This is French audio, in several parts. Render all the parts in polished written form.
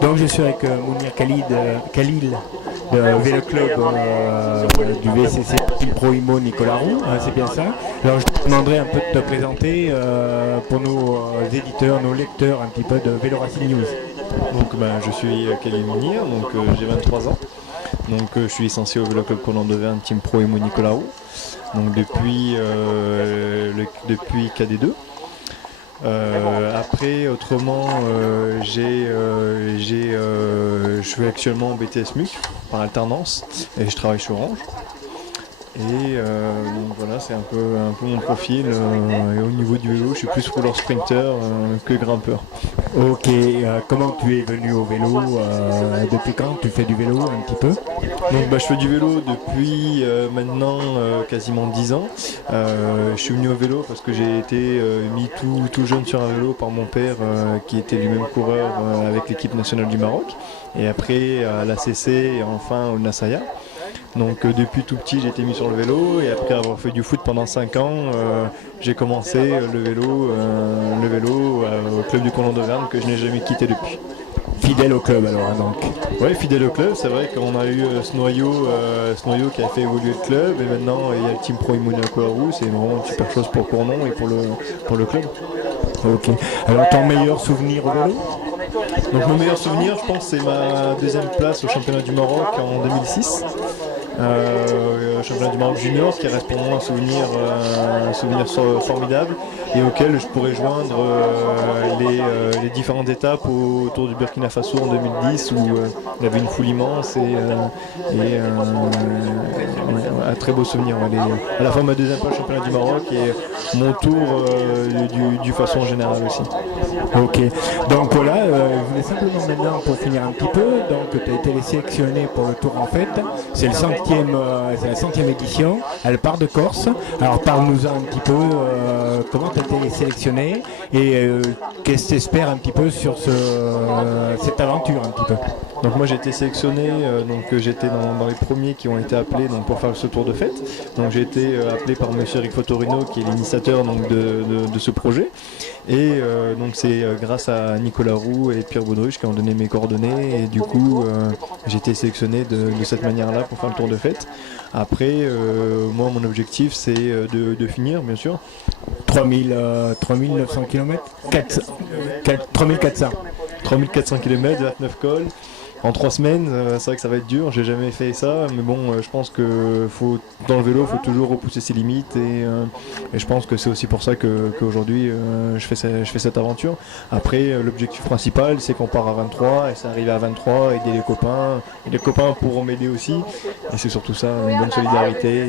Donc je suis avec Mounir Khalil de Vélo Club du VCC Team Pro Imo Nicolas Roux, c'est bien ça. Alors je te demanderai un peu de te présenter pour nos éditeurs, nos lecteurs un petit peu de Vélo Racing News. Donc je suis Khalil Mounir, donc j'ai 23 ans. Donc je suis licencié au Vélo Club Conan d'Auvergne Team Pro Imo Nicolas Roux. Donc depuis KD2. Après, autrement, je suis actuellement en BTS MUC par alternance et je travaille chez Orange. Et donc voilà, c'est un peu mon profil. Et au niveau du vélo, je suis plus rouleur sprinter que grimpeur. Ok, comment tu es venu au vélo depuis quand tu fais du vélo un petit peu? Donc je fais du vélo depuis maintenant quasiment 10 ans. Je suis venu au vélo parce que j'ai été mis tout jeune sur un vélo par mon père qui était lui-même coureur avec l'équipe nationale du Maroc. Et après à l'ACC et enfin au Nassaya. Donc depuis tout petit j'ai été mis sur le vélo et après avoir fait du foot pendant 5 ans j'ai commencé le vélo au club du Conan d'Auvergne que je n'ai jamais quitté depuis. Fidèle au club alors donc. Oui, fidèle au club, c'est vrai qu'on a eu ce noyau qui a fait évoluer le club et maintenant il y a le Team Pro Imo Nicolas Roux, c'est vraiment une super chose pour Cournon et pour le club. Ok. Alors ton meilleur souvenir au vélo? Donc mon meilleur souvenir, je pense, c'est ma deuxième place au championnat du Maroc en 2006. Championnat du Maroc junior qui reste pour moi un souvenir formidable et auquel je pourrais joindre les différentes étapes autour du Burkina Faso en 2010 où il y avait une foule immense et un très beau souvenir. À la fois ma deuxième place au championnat du Maroc et mon tour du façon générale aussi. Ok, donc voilà, je voulais simplement maintenant pour finir un petit peu, donc tu as été sélectionné pour le Tour en fête, c'est la 100e édition, elle part de Corse, alors parle-nous un petit peu comment tu as été sélectionné et qu'est-ce que tu espères un petit peu sur cette aventure un petit peu. Donc moi j'ai été sélectionné, j'étais dans les premiers qui ont été appelés pour faire ce tour de fête. Donc j'ai été appelé par monsieur Eric Fotorino qui est l'initiateur de ce projet. Et donc c'est grâce à Nicolas Roux et Pierre Baudruche qui ont donné mes coordonnées et du coup j'ai été sélectionné de cette manière-là pour faire le tour de fête. Après moi mon objectif c'est de finir bien sûr. 3900 km 3400 3400 km, 29 cols. En 3 semaines, c'est vrai que ça va être dur, j'ai jamais fait ça, mais bon, je pense que dans le vélo, il faut toujours repousser ses limites et je pense que c'est aussi pour ça qu'aujourd'hui je fais cette aventure. Après, l'objectif principal, c'est qu'on part à 23 et c'est arrivé à 23, aider les copains, et les copains pourront m'aider aussi, et c'est surtout ça, une bonne solidarité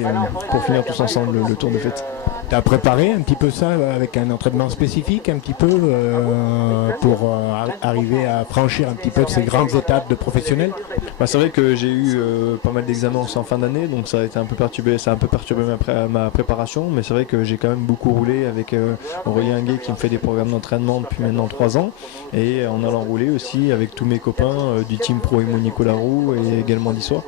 pour finir tous ensemble le tour de fête. Tu as préparé un petit peu ça avec un entraînement spécifique un petit peu pour arriver à franchir un petit peu de ces grandes étapes de professionnels? C'est vrai que j'ai eu pas mal d'examens en fin d'année, donc ça a un peu perturbé ma préparation, mais c'est vrai que j'ai quand même beaucoup roulé avec Aurélien Gué qui me fait des programmes d'entraînement depuis maintenant 3 ans, et en allant rouler aussi avec tous mes copains du Team Pro Imo Nicolas Roux et également d'Issoire.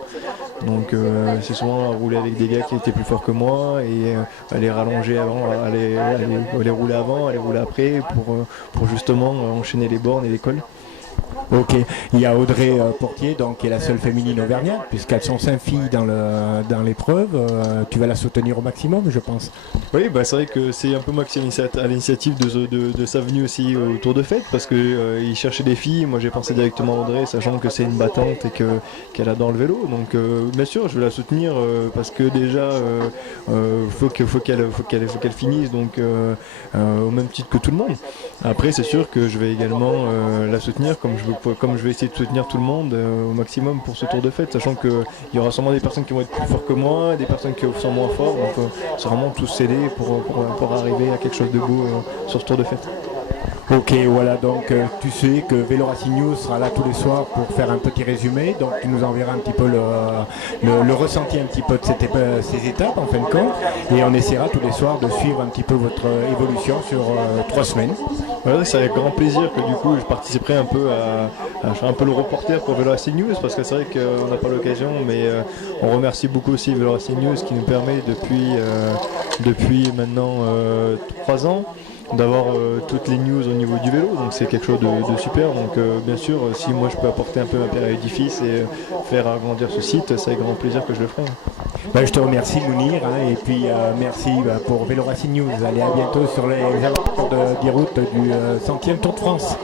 Donc c'est souvent rouler avec des gars qui étaient plus forts que moi et aller rallonger avant, aller rouler avant, aller rouler après pour justement enchaîner les bornes et les cols. Ok, il y a Audrey Portier, donc, qui est la seule féminine auvergnate, puisqu'elles sont 5 filles dans l'épreuve. Tu vas la soutenir au maximum, je pense. Oui, c'est vrai que c'est un peu moi qui suis à l'initiative de sa venue aussi au Tour de Fête, parce qu'il cherchait des filles. Moi, j'ai pensé directement à Audrey, sachant que c'est une battante et qu'elle adore le vélo. Donc, bien sûr, je vais la soutenir parce que déjà, faut qu'elle finisse, donc au même titre que tout le monde. Après, c'est sûr que je vais également la soutenir comme je vais essayer de soutenir tout le monde au maximum pour ce Tour de Fête, sachant qu'il y aura sûrement des personnes qui vont être plus fortes que moi, des personnes qui sont moins fortes, donc c'est vraiment tous s'aider pour arriver à quelque chose de beau sur ce Tour de Fête. Ok, voilà, donc tu sais que Vélo Racing News sera là tous les soirs pour faire un petit résumé, donc tu nous enverras un petit peu le ressenti un petit peu de ces étapes en fin de compte, et on essaiera tous les soirs de suivre un petit peu votre évolution sur 3 semaines. Voilà, c'est avec grand plaisir que du coup je participerai un peu à faire un peu le reporter pour Vélo Racing News, parce que c'est vrai qu'on n'a pas l'occasion, mais on remercie beaucoup aussi Vélo Racing News qui nous permet depuis maintenant 3 ans d'avoir toutes les news au niveau du vélo, donc c'est quelque chose de super. Donc bien sûr, si moi je peux apporter un peu ma pierre à l'édifice et faire agrandir ce site, c'est avec grand plaisir que je le ferai. Je te remercie Mounir, et puis merci pour Vélo Racing News. Allez, à bientôt sur les aventures de route du 100e Tour de France.